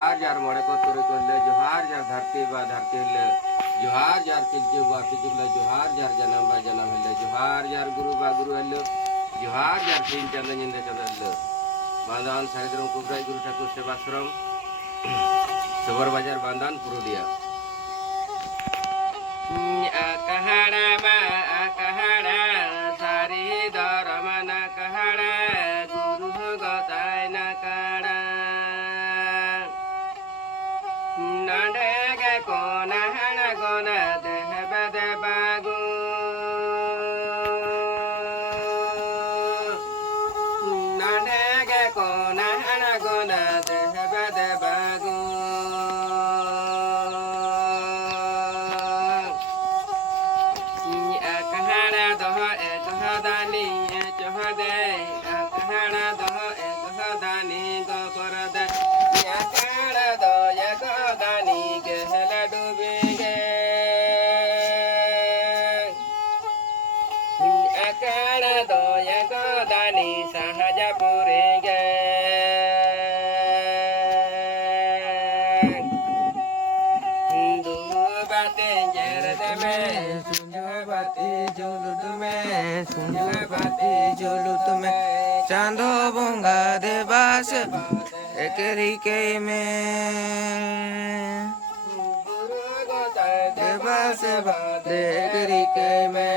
जोहार जार मोड़े को तुरे को ले जोहार जार धरती बा धरती ले जोहार जार किलचे बा किलचे ले जोहार जार जन्म बा जन्म ले जोहार जार गुरु बा गुरु ले जोहार जार तीन चंद निंदे चंद ले बांधान साइडरों कुबराई गुरु ठाकुर सेवाश्रम सबर बाजार बांधान पुरुलिया कहड़ा मा कहड़ा सारी दरमन कहड़ा गुरु गताय न कहड़ा नडगे कोना हण कोना देह बदे बागु नडगे कोना हण कोना देह बदे बागु कहना दह एक हदानी चहदे कहना दह एक हदानी गो कर दे कहना दो एक हदानी गहल डूबे गे कहना दो एक हदानी सहज पूरे गे बातें जर दे में बाती जुलुट में सुंदर बाती जुलुट में चांदो बोंगा देवास एकरिके में देवास एकरिके में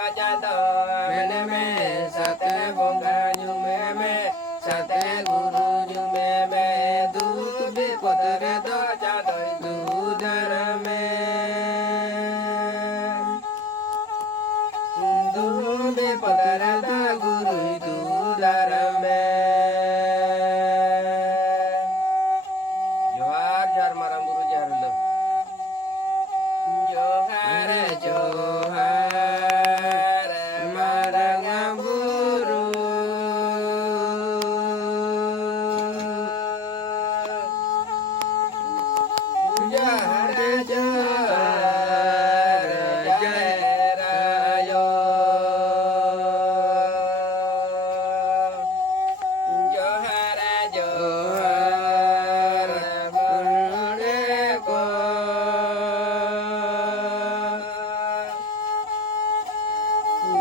मैंने में सते बोंगा जुमे में सते गुरु जुमे में दुख भी कोतरे दो जादो दूधर में दुख भी कोतरे दो गुरु दूधर में जोहार जार मारा गुरु जार लो जोहार जोहार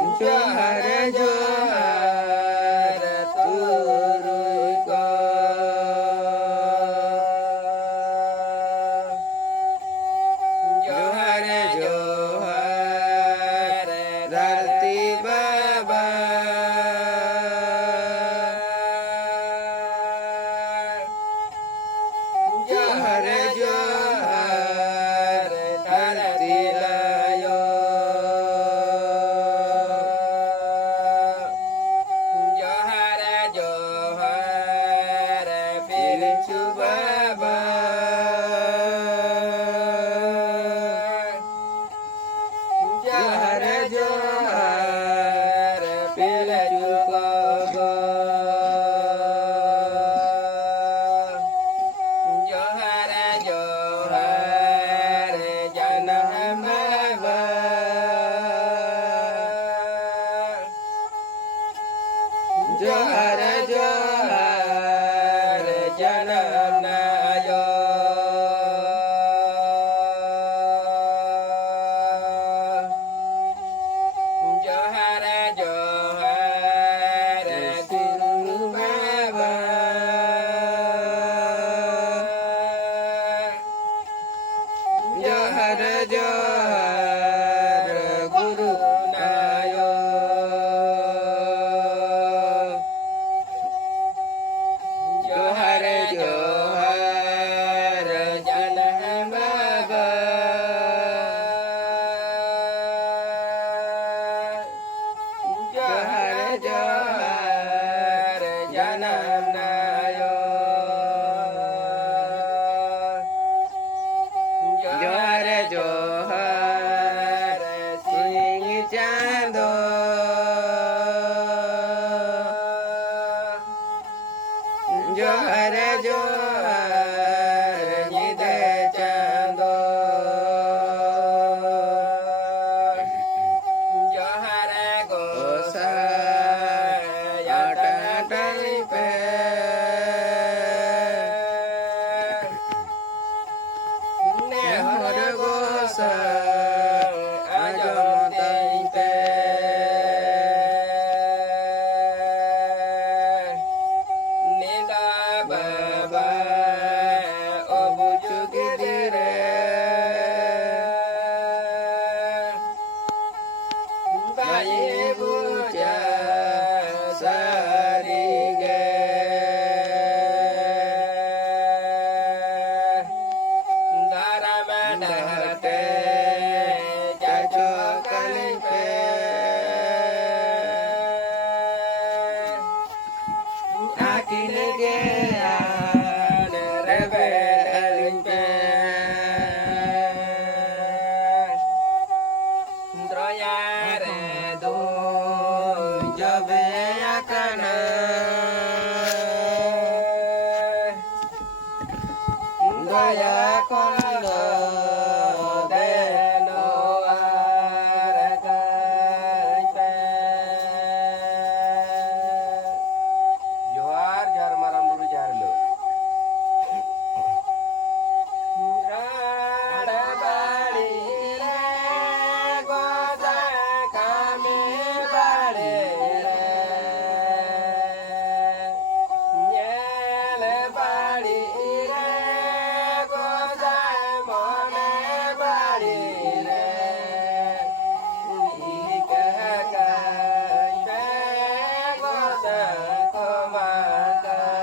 जोहार जोहार तुरुई को जोहार जोहार धरती बाबा जोहार जोहार धरती लायो जोहार जोहार पिलचु बाबा जोहार जोहार जनम बाबा जोहार जोहार जनम नायो जोहार जोहार गुरु बाबा जोहार जोहार गुरु नायो जोहार जोहार जनम बाबा जोहार जोहार जनम नायो जोहार जोहार Singh buca sarige daramandate jajo kalipe akine gea rebe alimpe droyare do jabe akana daya kondo deno aragai johar jar maram buru jar lo rada bali re goda kame bale re nyele bali re goda mone bali re ikaka te goda koma kai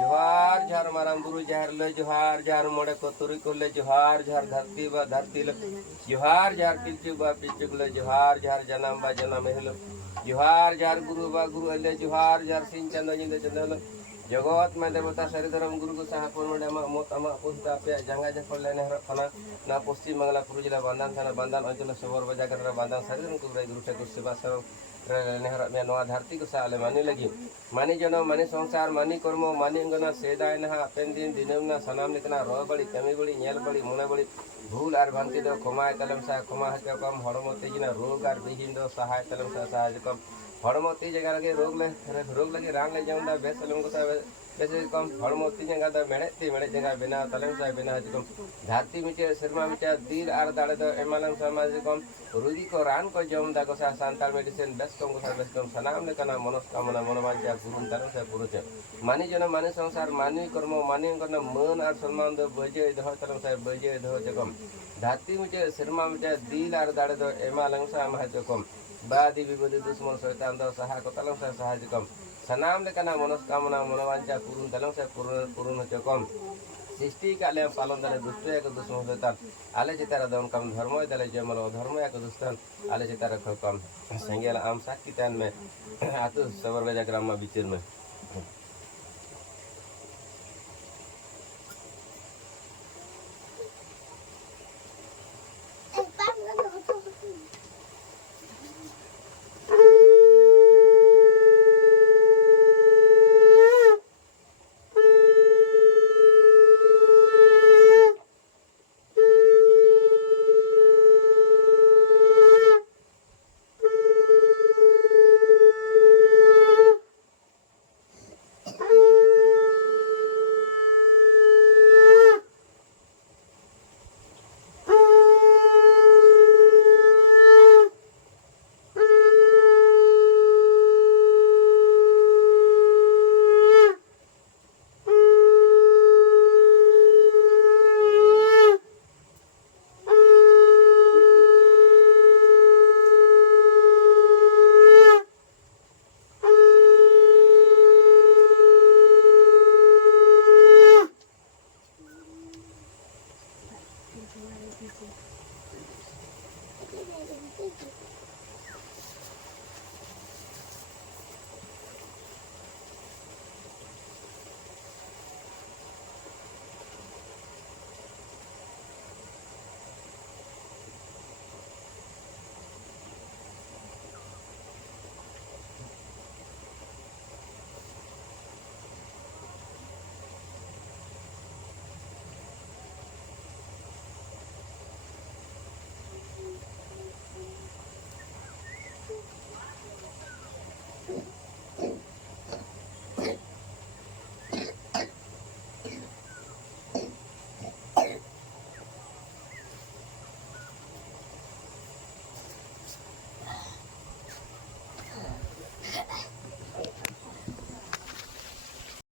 जोहार झार माराम बुरु जहर ले जोहार झार मोड़े को तुरी को ले जोहार झार धरती बा धरती ले जोहार झार पिलचु बा पिलचु ले जोहार झार जन्म बा जन्म हेलो जोहार झार गुरु बा गुरु ले जोहार झार सिंह चंद जिंद चंद जगत में देवता सरी धर्म गुरु को साहापुर में अमा मोत अमा पुस्ता पे जंगा जखल लेने हर खाना ना पश्चिम बांग्ला पुरु जिला बांदान थाना बांदान अंचल सबोर बजा कर बांदान सरी धर्म को गुरु से को सेवा सब नेहर में नवा धरती को साले मानी लगी मानी जनो मानी संसार मानी कर्म मानी अंगना सेदाय ना पेन दिन दिनम ना सनाम निकना रो बड़ी कमी बड़ी नेल बड़ी मुने बड़ी भूल आर भंति दो खमाय तलम सा खमा हते कम हड़मो तेजिना रोग आर बिहीन दो सहाय तलम सा सहाय कम हड़मो ती जगह लगे रोग लगे रान ले जाऊंदा बेस तलम को सा बेसे कम हड़मो ती जगह दा मेड़े जगह बिना तलम सा बिना कम धरती मिचे शर्मा मिचा दीर आर दाड़े दो एमालम समाज कम रुदी को रान को जम दा को सा सांताल मेडिसिन बेस कम सनाम ने कना मनोकामना मनोवांछा गुरुन तलम सा पुरुष मानी जन मानी संसार मानी कर्म मानी करना मन आर सम्मान दो बजे दो तलम सा बजे दो जगम धरती मिचे शर्मा मिचा दील आर दाड़े दो एमालम सा महत कम बादी विपदी दुश्मन शैतान दो सहा को तलम सा सहाय कम सनाम ने कना मनोकामना मनोवांछा पुरुन तलम सा पुरुन कम सृष्टि का ले पालन दले दुष्ट एक दुश्मन शैतान आले चितारा दन कम धर्म दले जमल धर्म एक दुष्टन आले चितारा कम संगेला आम साकी तान में आतु सबर गजा ग्राम में बिचर में